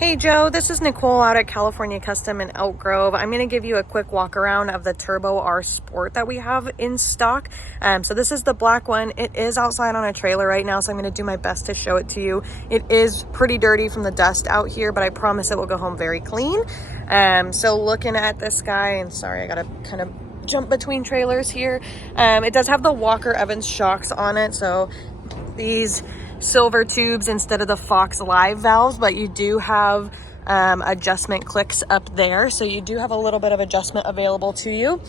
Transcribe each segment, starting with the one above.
Hey Joe, this is Nicole out at California Custom in Elk Grove. I'm going to give you a quick walk around of the Turbo R Sport that we have in stock. So this is the black one. It is outside on a trailer right now, so I'm going to do my best to show it to you. It is pretty dirty from the dust out here, but I promise it will go home very clean. So looking at this guy, and sorry, I got to kind of jump between trailers here. It does have the Walker Evans shocks on it, so these silver tubes instead of the Fox Live valves, but you do have adjustment clicks up there, so you do have a little bit of adjustment available to you.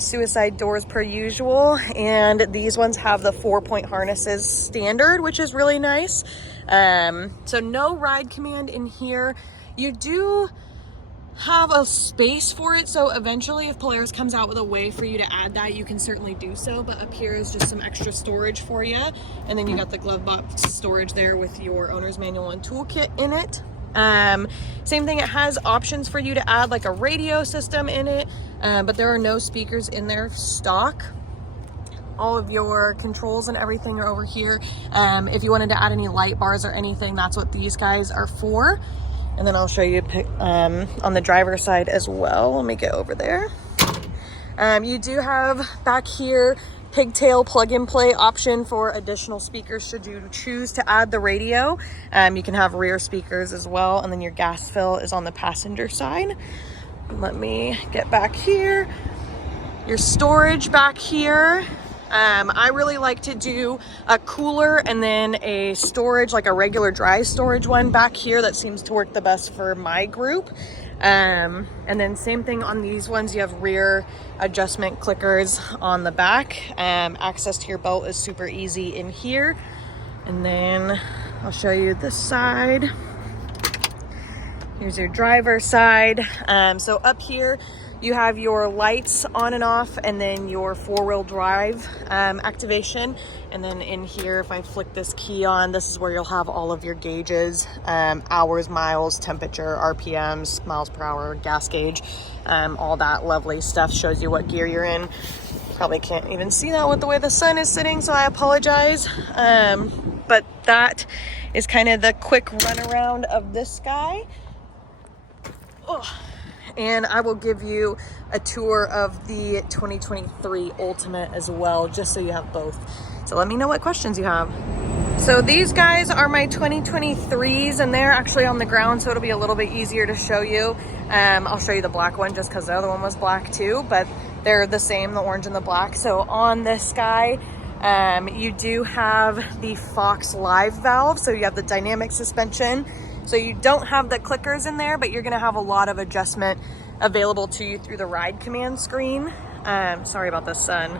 Suicide doors per usual, and these ones have the 4-point harnesses standard, which is really nice. So no ride command in here. You do have a space for it, so eventually if Polaris comes out with a way for you to add that, you can certainly do so, but up here is just some extra storage for you, and then you got the glove box storage there with your owner's manual and toolkit in it. Same thing, it has options for you to add like a radio system in it, but there are no speakers in there stock. All of your controls and everything are over here. If you wanted to add any light bars or anything, that's what these guys are for. And then I'll show you on the driver's side as well. Let me get over there. You do have back here pigtail plug and play option for additional speakers should you choose to add the radio. You can have rear speakers as well, and then your gas fill is on the passenger side. Let me get back here. Your storage back here. I really like to do a cooler and then a storage, like a regular dry storage one back here. That seems to work the best for my group. And then same thing on these ones. You have rear adjustment clickers on the back. Access to your boat is super easy in here. And then I'll show you this side. Here's your driver's side. So up here, you have your lights on and off, and then your 4-wheel drive activation. And then in here, if I flick this key on, this is where you'll have all of your gauges, hours, miles, temperature, RPMs, miles per hour, gas gauge, all that lovely stuff. Shows you what gear you're in. Probably can't even see that with the way the sun is sitting, so I apologize. But that is kind of the quick run around of this guy. Oh. And I will give you a tour of the 2023 Ultimate as well, just so you have both. So let me know what questions you have. So these guys are my 2023s, and they're actually on the ground, so it'll be a little bit easier to show you. I'll show you the black one just because the other one was black too, but they're the same, the orange and the black. So on this guy, you do have the Fox Live valve, so you have the dynamic suspension. So you don't have the clickers in there, but you're gonna have a lot of adjustment available to you through the ride command screen. Sorry about the sun.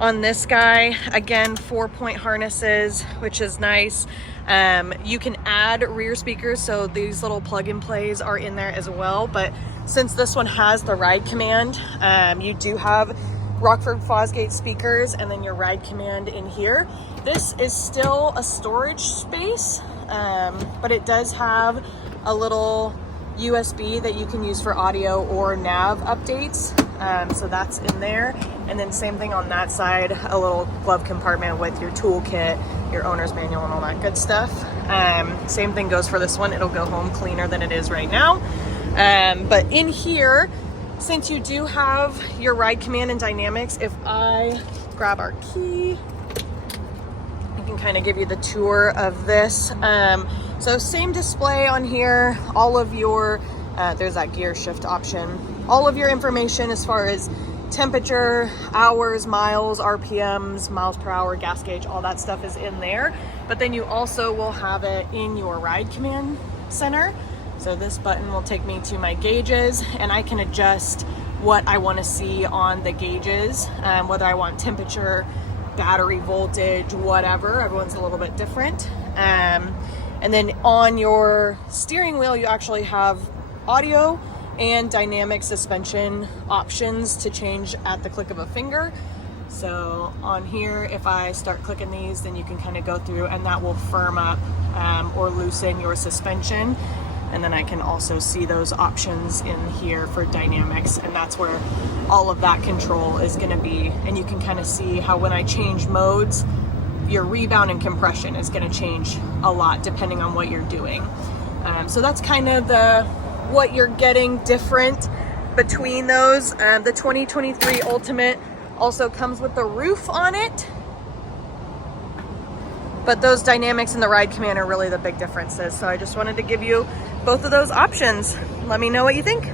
On this guy, again, 4-point harnesses, which is nice. You can add rear speakers, so these little plug and plays are in there as well. But since this one has the ride command, you do have Rockford Fosgate speakers and then your ride command in here. This is still a storage space, but it does have a little USB that you can use for audio or nav updates. So that's in there. And then same thing on that side, a little glove compartment with your toolkit, your owner's manual and all that good stuff. Same thing goes for this one. It'll go home cleaner than it is right now. But in here, since you do have your ride command and dynamics, if I grab our key, I can kind of give you the tour of this. So same display on here, all of your, there's that gear shift option. All of your information as far as temperature, hours, miles, RPMs, miles per hour, gas gauge, all that stuff is in there. But then you also will have it in your ride command center. So this button will take me to my gauges, and I can adjust what I want to see on the gauges, whether I want temperature, battery voltage, whatever. Everyone's a little bit different. And then on your steering wheel, you actually have audio and dynamic suspension options to change at the click of a finger. So on here, if I start clicking these, then you can kind of go through and that will firm up or loosen your suspension. And then I can also see those options in here for dynamics, and that's where all of that control is going to be. And you can kind of see how when I change modes, your rebound and compression is going to change a lot depending on what you're doing. So that's kind of what you're getting different between those. The 2023 Ultimate also comes with the roof on it, but those Dynamics and the Ride Command are really the big differences. So I just wanted to give you both of those options. Let me know what you think.